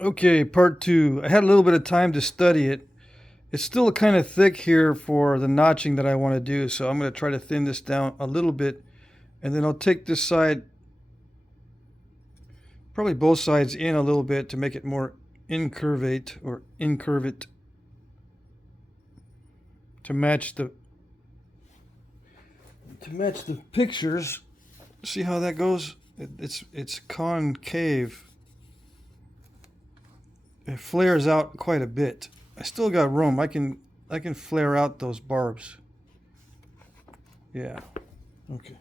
Okay, part two. I had a little bit of time to study it. It's still kind of thick here for the notching that I want to do, so I'm going to try to thin this down a little bit, and then I'll take this side, probably both sides in a little bit to make it more incurvate or incurve it to match the pictures. See how that goes? It's concave. It flares out quite a bit. I still got room. I can flare out those barbs. Yeah. Okay.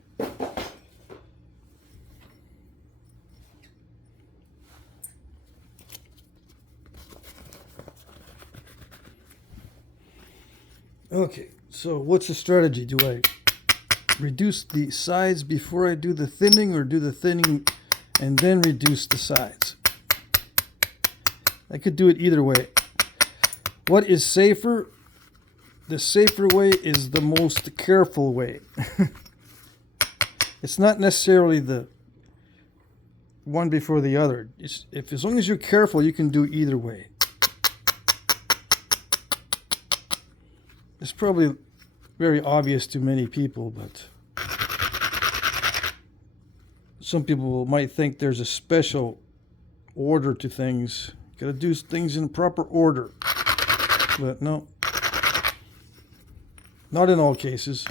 Okay. So what's the strategy? Do I reduce the sides before I do the thinning, or do the thinning and then reduce the sides? I could do it either way. What is safer? The safer way is the most careful way. It's not necessarily the one before the other. As long as you're careful, you can do either way. It's probably very obvious to many people, but some people might think there's a special order to things. Got to do things in proper order. But no, not in all cases.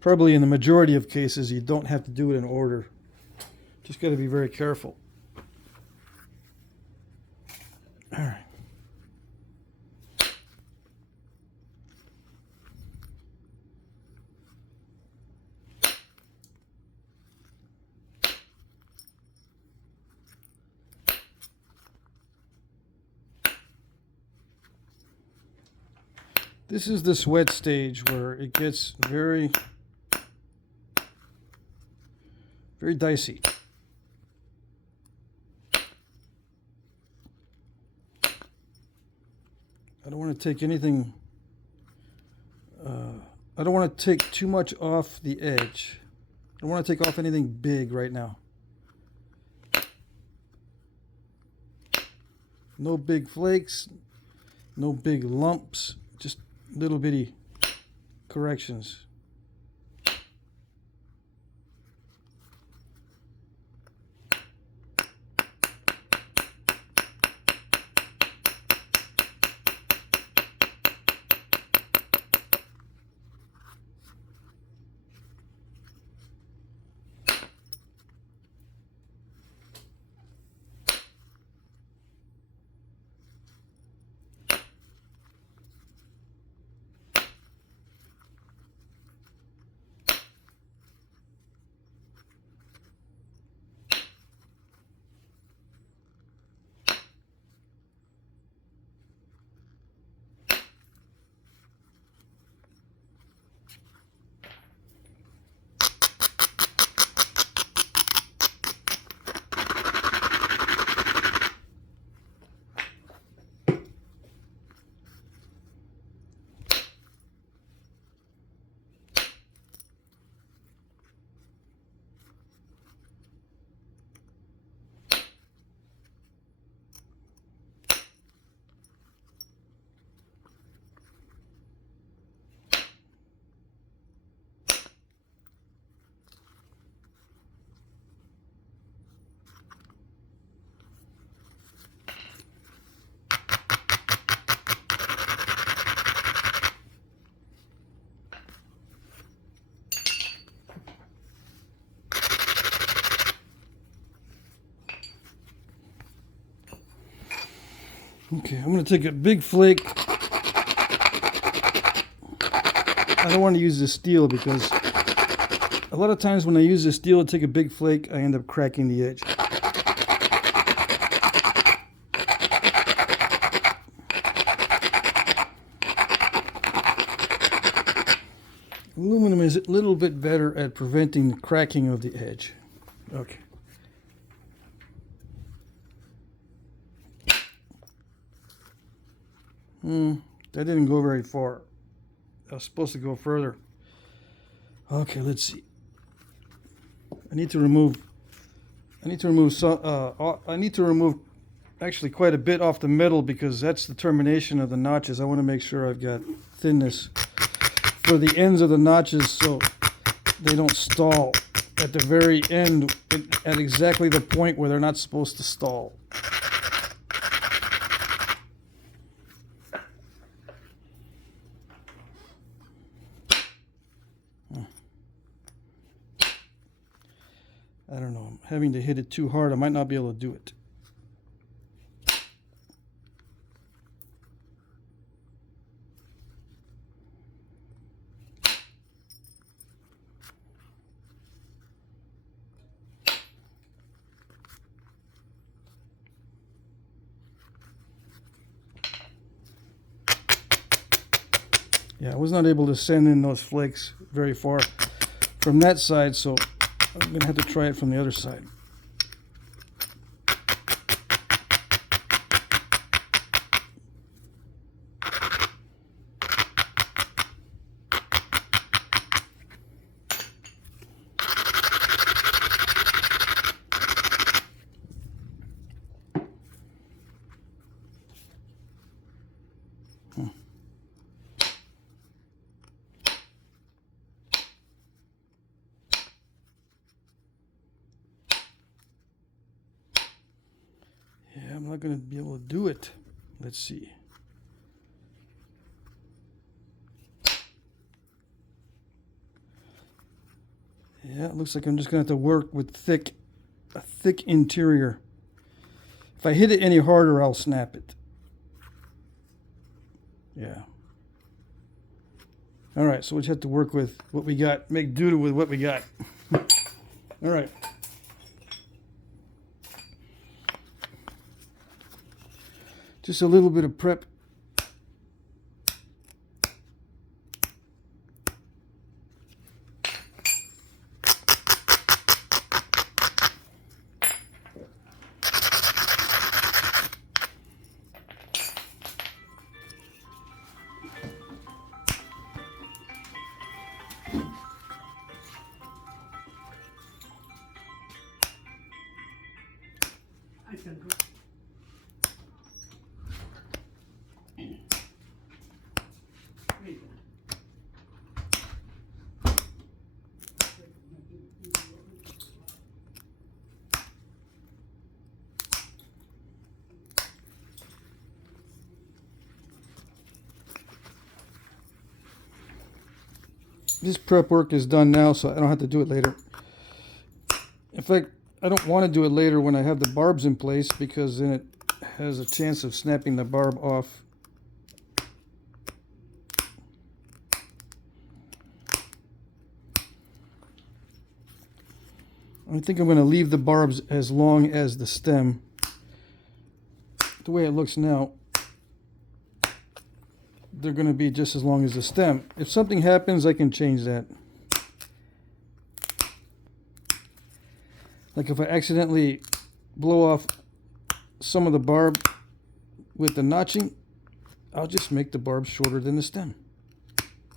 Probably in the majority of cases, you don't have to do it in order. Just got to be very careful. All right. This is the sweat stage where it gets very, very dicey. I don't want to take anything, I don't want to take too much off the edge. I don't want to take off anything big right now. No big flakes, no big lumps, just little bitty corrections. Okay, I'm going to take a big flake. I don't want to use the steel because a lot of times when I use the steel to take a big flake, I end up cracking the edge. Aluminum is a little bit better at preventing cracking of the edge. Okay. That didn't go very far. I was supposed to go further. Okay, let's see. I need to remove actually quite a bit off the middle, because that's the termination of the notches. I want to make sure I've got thinness for the ends of the notches so they don't stall at the very end at exactly the point where they're not supposed to stall. I don't know, I'm having to hit it too hard. I might not be able to do it. Yeah, I was not able to send in those flakes very far from that side, so I'm going to have to try it from the other side. Yeah, I'm not going to be able to do it. Let's see. Yeah, it looks like I'm just going to have to work with a thick interior. If I hit it any harder, I'll snap it. Yeah. All right, so we just have to work with what we got, make do with what we got. All right. Just a little bit of prep. This prep work is done now, so I don't have to do it later. In fact, I don't want to do it later when I have the barbs in place, because then it has a chance of snapping the barb off. I think I'm going to leave the barbs as long as the stem. The way it looks now, they're going to be just as long as the stem. If something happens, I can change that. Like if I accidentally blow off some of the barb with the notching, I'll just make the barb shorter than the stem.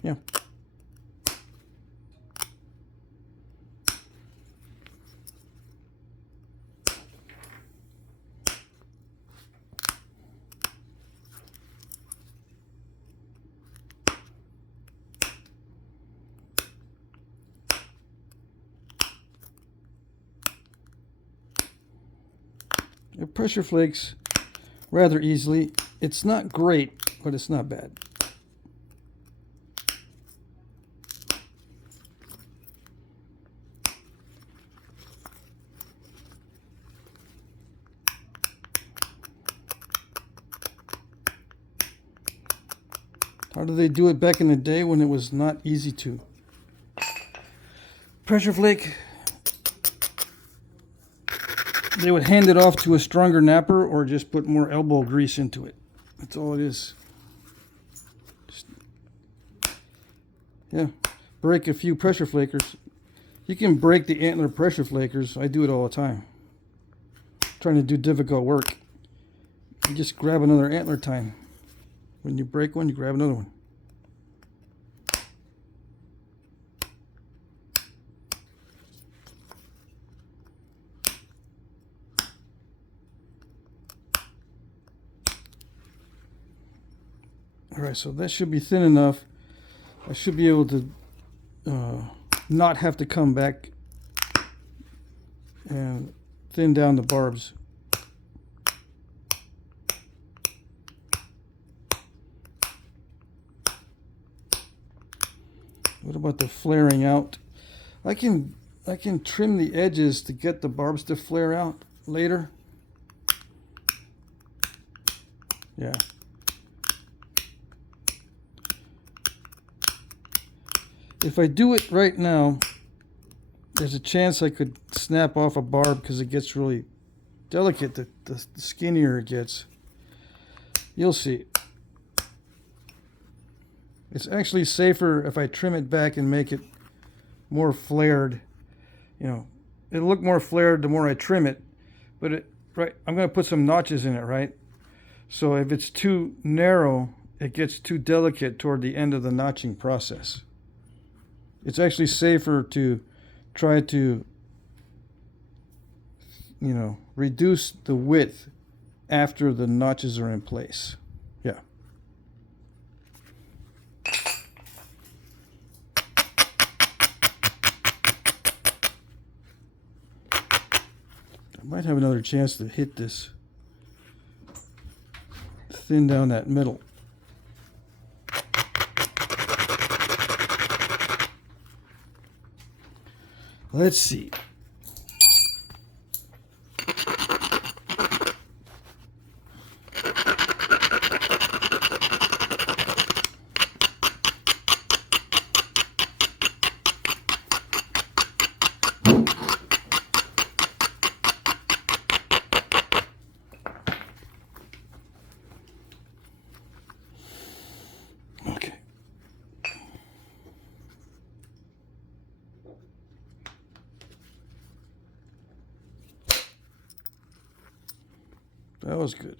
Yeah. It pressure flakes rather easily. It's not great, but it's not bad. How did they do it back in the day when it was not easy to? Pressure flake, they would hand it off to a stronger napper or just put more elbow grease into it. That's all it is. Just, yeah, break a few pressure flakers. You can break the antler pressure flakers. I do it all the time. Trying to do difficult work. You just grab another antler tine. When you break one, you grab another one. Alright, so that should be thin enough. I should be able to not have to come back and thin down the barbs. What about the flaring out? I can trim the edges to get the barbs to flare out later. Yeah. If I do it right now, there's a chance I could snap off a barb because it gets really delicate. The skinnier it gets. You'll see. It's actually safer if I trim it back and make it more flared. You know, it'll look more flared the more I trim it. But I'm going to put some notches in it, right? So if it's too narrow, it gets too delicate toward the end of the notching process. It's actually safer to try to, you know, reduce the width after the notches are in place. Yeah. I might have another chance to hit this, thin down that middle. Let's see. Okay. That was good.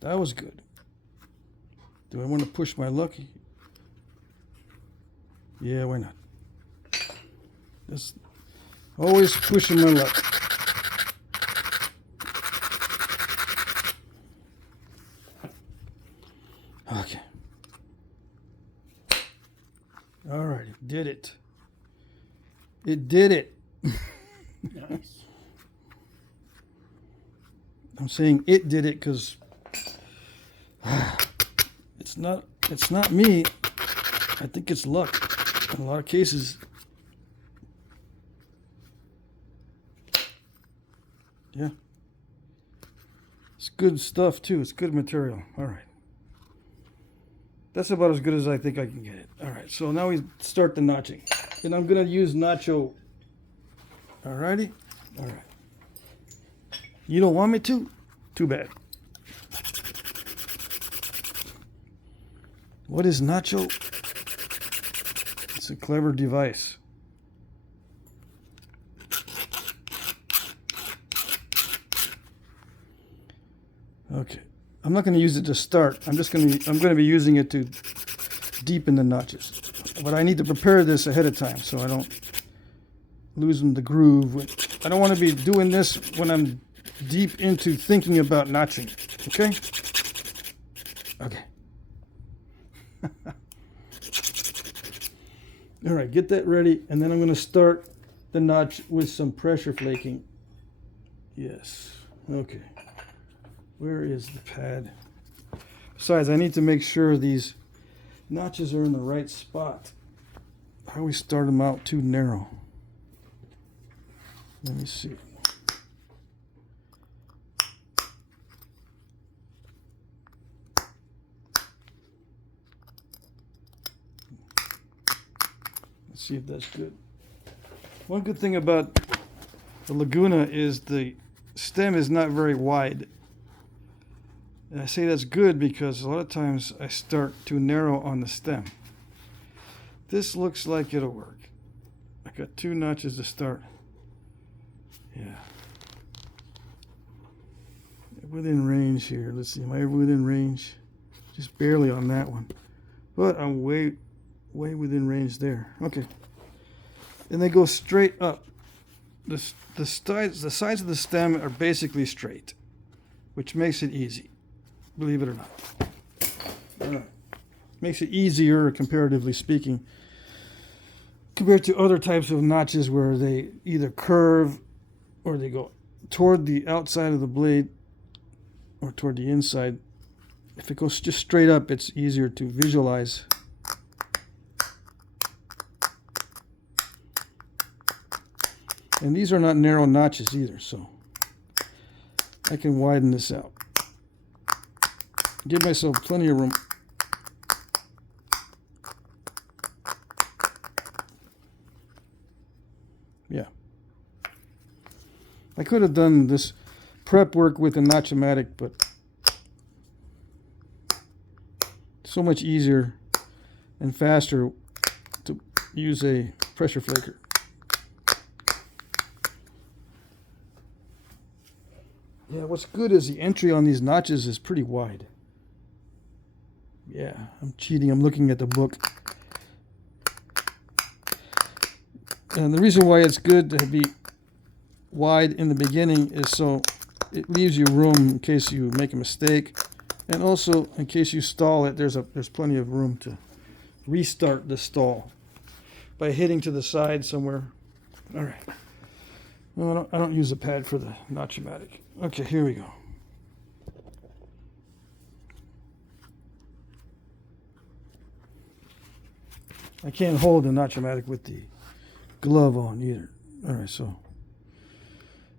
That was good. Do I want to push my luck? Yeah, why not? Just always pushing my luck. Okay. All right, did it. It did it. Nice. I'm saying it did it because it's not me. I think it's luck in a lot of cases. Yeah. It's good stuff too. It's good material. All right. That's about as good as I think I can get it. All right, so now we start the notching. And I'm going to use nacho. Alrighty? All right. You don't want me to? Too bad. What is nacho? It's a clever device. Okay. I'm not going to use it to start. I'm going to be using it to deepen the notches. But I need to prepare this ahead of time so I don't lose the groove. I don't want to be doing this when I'm deep into thinking about notching. Okay? Okay. All right, get that ready, and then I'm going to start the notch with some pressure flaking. Yes. Okay. Where is the pad? Besides, I need to make sure these notches are in the right spot. I always start them out too narrow. Let me see. Let's see if that's good. One good thing about the Laguna is the stem is not very wide. And I say that's good because a lot of times I start too narrow on the stem. This looks like it'll work. I got 2 notches to start. Yeah. Within range here. Let's see. Am I ever within range? Just barely on that one. But I'm way within range there. Okay. And they go straight up. the sides of the stem are basically straight, which makes it easy, believe it or not. Makes it easier, comparatively speaking, compared to other types of notches where they either curve or they go toward the outside of the blade or toward the inside. If it goes just straight up, it's easier to visualize. And these are not narrow notches either, so I can widen this out. Give myself plenty of room. Yeah. I could have done this prep work with a Notch-O-Matic, but so much easier and faster to use a pressure flaker. Yeah, what's good is the entry on these notches is pretty wide. Yeah, I'm cheating. I'm looking at the book. And the reason why it's good to be wide in the beginning is so it leaves you room in case you make a mistake. And also, in case you stall it, there's plenty of room to restart the stall by hitting to the side somewhere. All right. No, I don't use a pad for the Notch-O-Matic. Okay, here we go. I can't hold the Notch-O-Matic with the glove on either. All right, so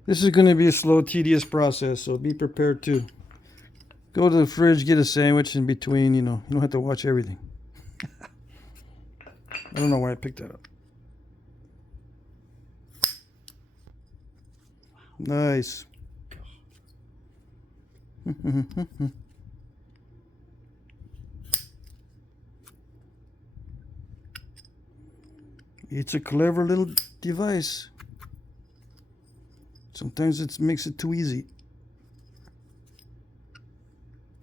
this is going to be a slow, tedious process, so be prepared to go to the fridge, get a sandwich in between, you know. You don't have to watch everything. I don't know why I picked that up. Nice. It's a clever little device. Sometimes it makes it too easy.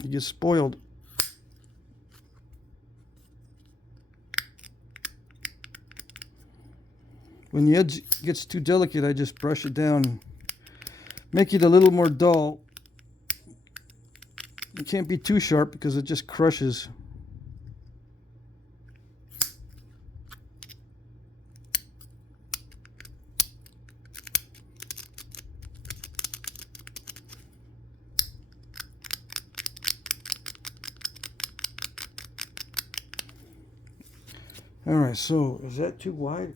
You get spoiled. When the edge gets too delicate, I just brush it down. Make it a little more dull. It can't be too sharp because it just crushes. All right, so is that too wide?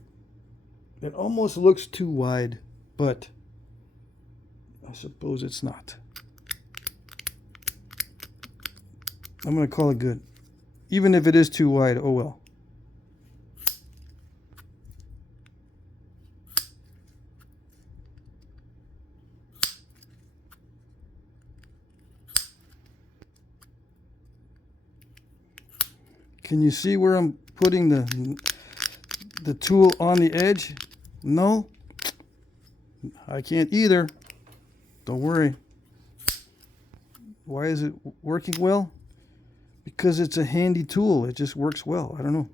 It almost looks too wide, but I suppose it's not. I'm going to call it good. Even if it is too wide, oh well. Can you see where I'm putting the tool on the edge? No? I can't either. Don't worry. Why is it working well? Because it's a handy tool. It just works well. I don't know.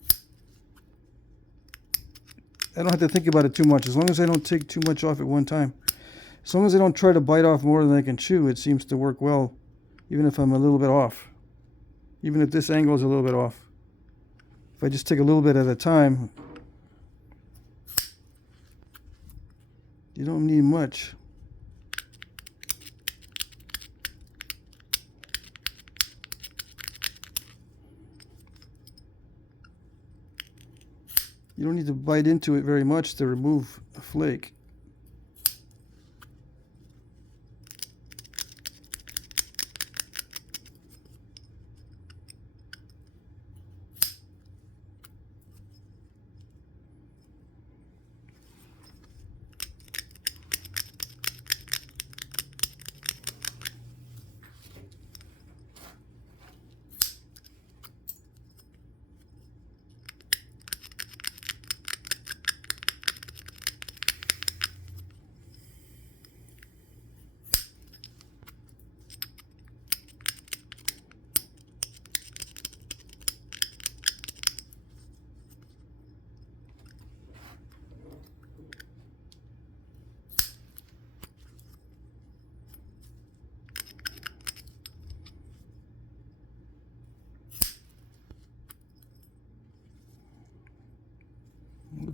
I don't have to think about it too much. As long as I don't take too much off at one time. As long as I don't try to bite off more than I can chew, it seems to work well, even if I'm a little bit off. Even if this angle is a little bit off. If I just take a little bit at a time, you don't need much. You don't need to bite into it very much to remove a flake.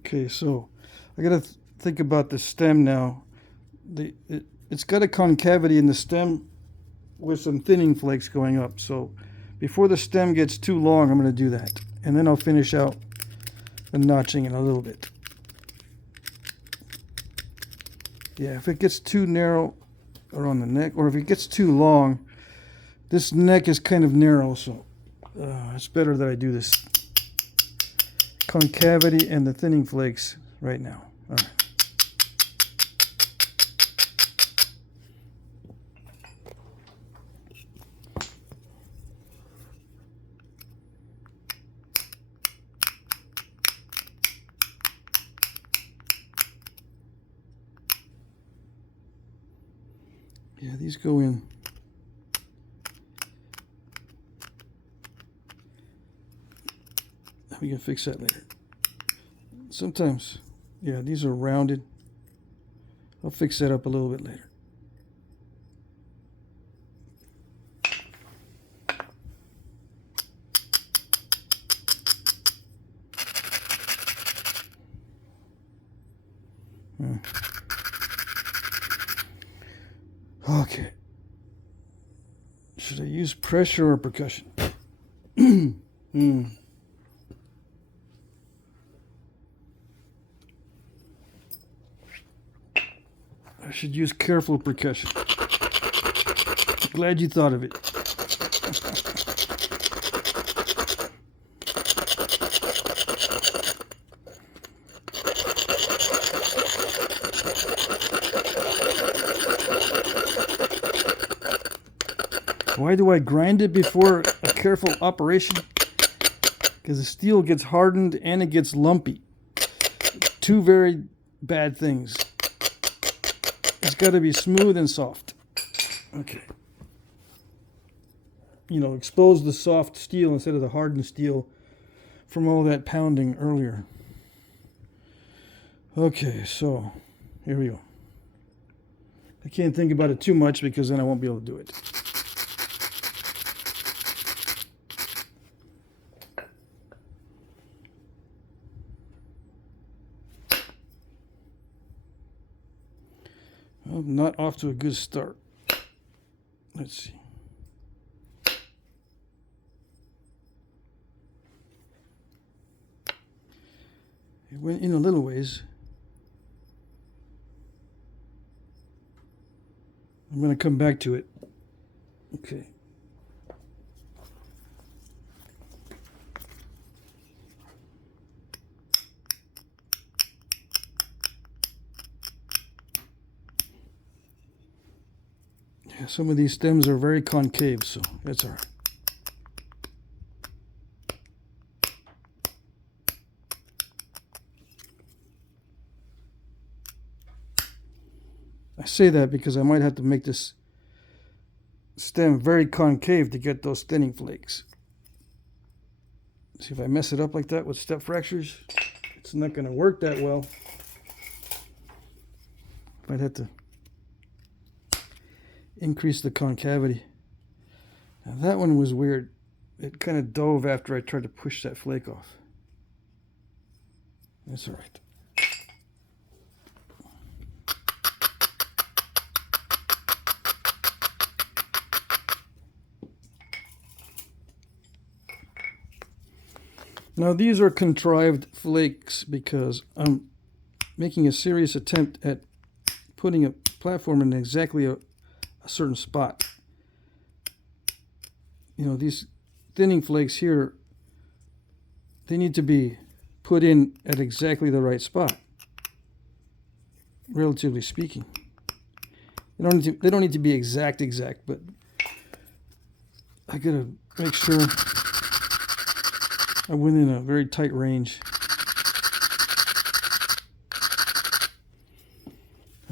Okay, so I gotta think about the stem now. It's got a concavity in the stem with some thinning flakes going up. So before the stem gets too long, I'm gonna do that, and then I'll finish out the notching in a little bit. Yeah, if it gets too narrow around the neck, or if it gets too long, this neck is kind of narrow, so it's better that I do this concavity and the thinning flakes right now. All right. Yeah, these go in. We can fix that later. Sometimes, yeah, these are rounded. I'll fix that up a little bit later. Okay. Should I use pressure or percussion? I should use careful percussion. Glad you thought of it. Why do I grind it before a careful operation? Because the steel gets hardened and it gets lumpy. Two very bad things. It's got to be smooth and soft. Okay. You know, expose the soft steel instead of the hardened steel from all that pounding earlier. Okay, so here we go. I can't think about it too much because then I won't be able to do it. Well, not off to a good start. Let's see. It went in a little ways. I'm going to come back to it. Okay. Yeah, some of these stems are very concave, so that's all right. I say that because I might have to make this stem very concave to get those thinning flakes. See, if I mess it up like that with step fractures, it's not going to work that well. Might have to increase the concavity. Now that one was weird. It kind of dove after I tried to push that flake off. That's all right. Now these are contrived flakes because I'm making a serious attempt at putting a platform in exactly a certain spot. You know, these thinning flakes here, they need to be put in at exactly the right spot, relatively speaking. They don't need to be exact, but I gotta make sure I'm within a very tight range.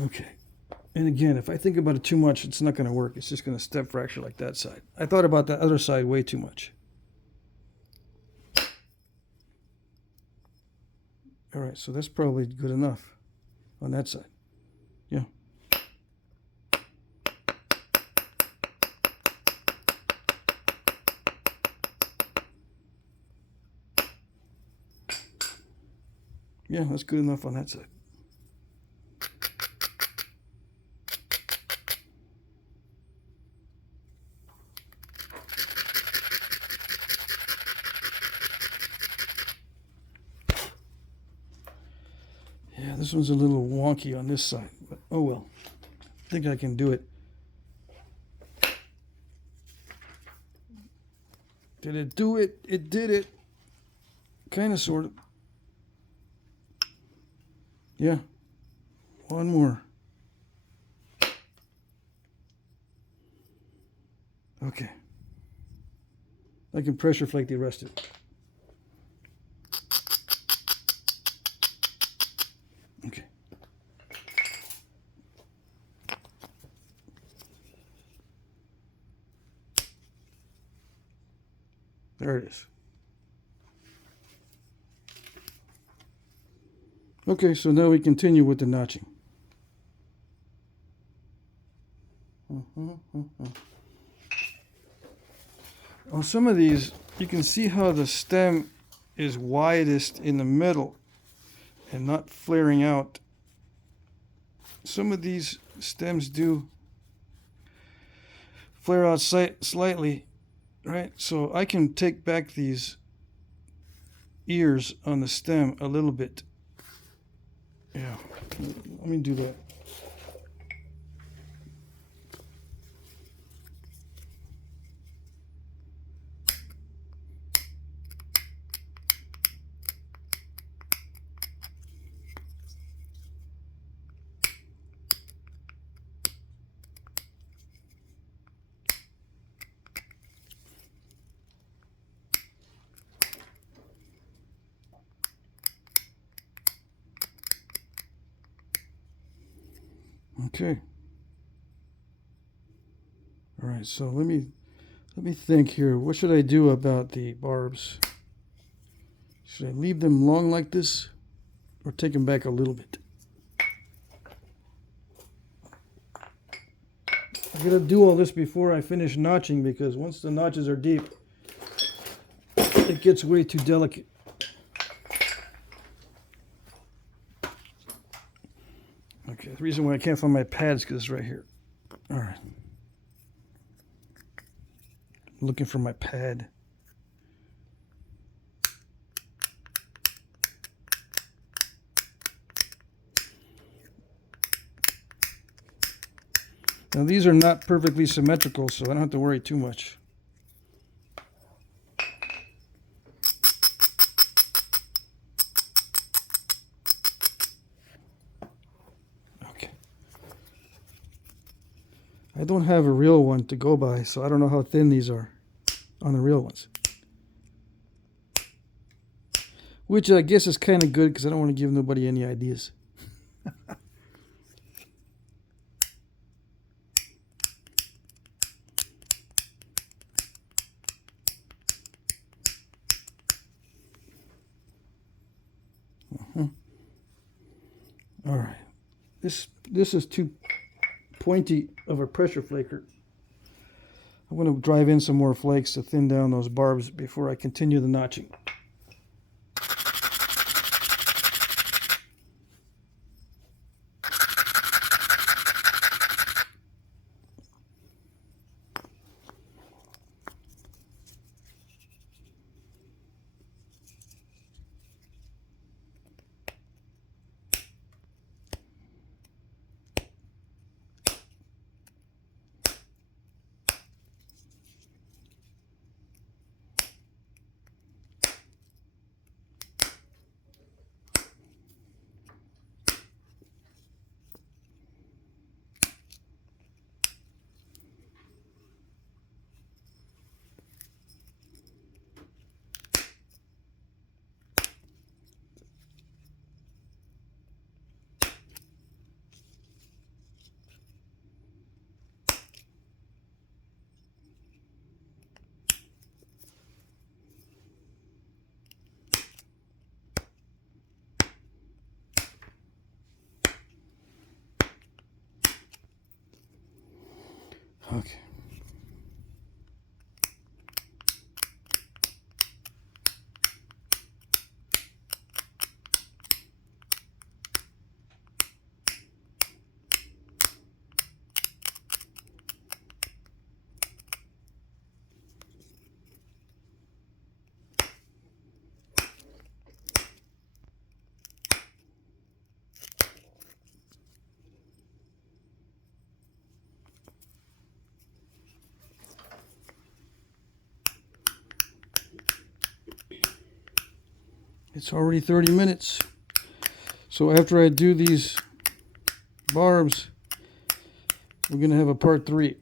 Okay. And again, if I think about it too much, it's not going to work. It's just going to step fracture like that side. I thought about that other side way too much. All right, so that's probably good enough on that side. Yeah. Yeah, that's good enough on that side. Yeah, this one's a little wonky on this side, but oh well. I think I can do it. Did it do it? It did it. Kind of, sort of. Yeah. One more. Okay. I can pressure flake the rest of it. Okay. There it is. Okay, so now we continue with the notching. On some of these, you can see how the stem is widest in the middle and not flaring out. Some of these stems do flare out slightly, right? So I can take back these ears on the stem a little bit. Yeah, let me do that. Okay. All right, so let me think here. What should I do about the barbs? Should I leave them long like this or take them back a little bit? I gotta do all this before I finish notching, because once the notches are deep, it gets way too delicate. Okay, the reason why I can't find my pad is because it's right here. All right. I'm looking for my pad. Now these are not perfectly symmetrical, so I don't have to worry too much. Okay. I don't have a real one to go by, so I don't know how thin these are on the real ones. Which I guess is kind of good, because I don't want to give nobody any ideas. All right, this is too pointy of a pressure flaker. I'm going to drive in some more flakes to thin down those barbs before I continue the notching. Okay. It's already 30 minutes. So after I do these barbs, we're going to have a part 3.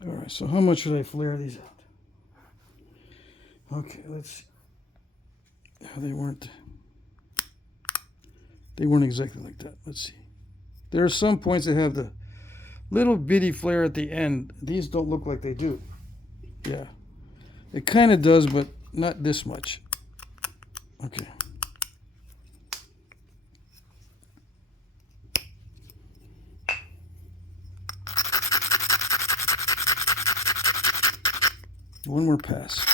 All right, so how much should I flare these out? Okay, let's see. They weren't exactly like that. Let's see. There are some points that have the little bitty flare at the end. These don't look like they do. Yeah, it kind of does, but not this much. Okay. One more pass.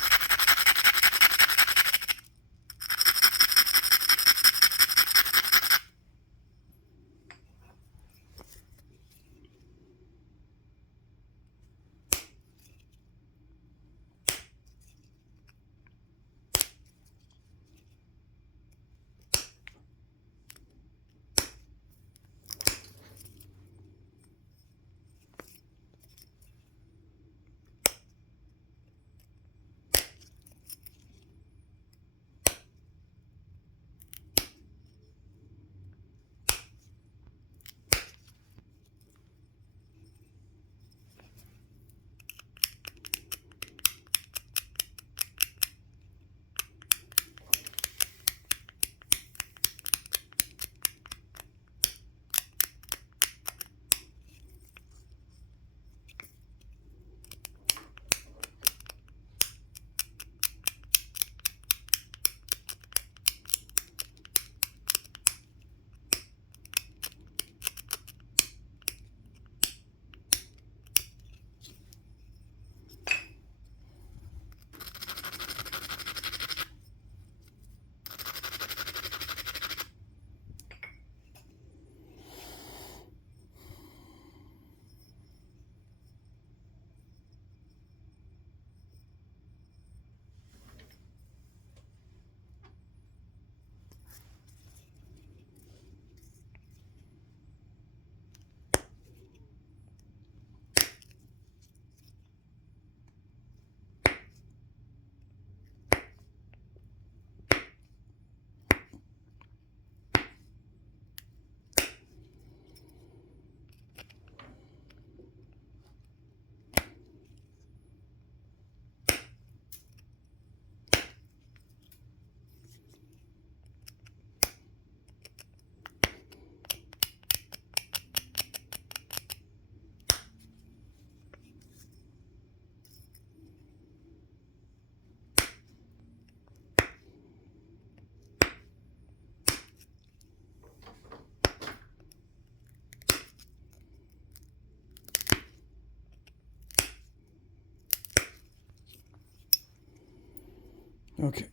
Okay.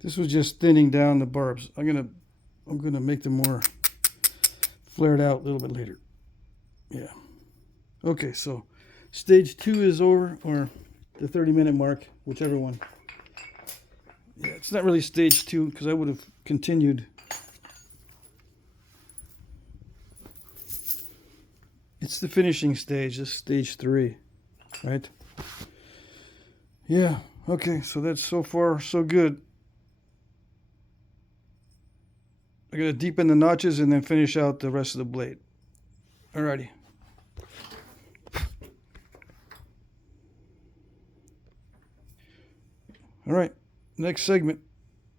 This was just thinning down the barbs. I'm gonna make them more flared out a little bit later. Yeah. Okay, so stage 2 is over, or the 30-minute mark, whichever one. Yeah, it's not really stage 2 because I would have continued. It's the finishing stage. This is stage 3, right? Yeah. Okay, so that's so far so good. I gotta deepen the notches and then finish out the rest of the blade. Alrighty. All right, next segment.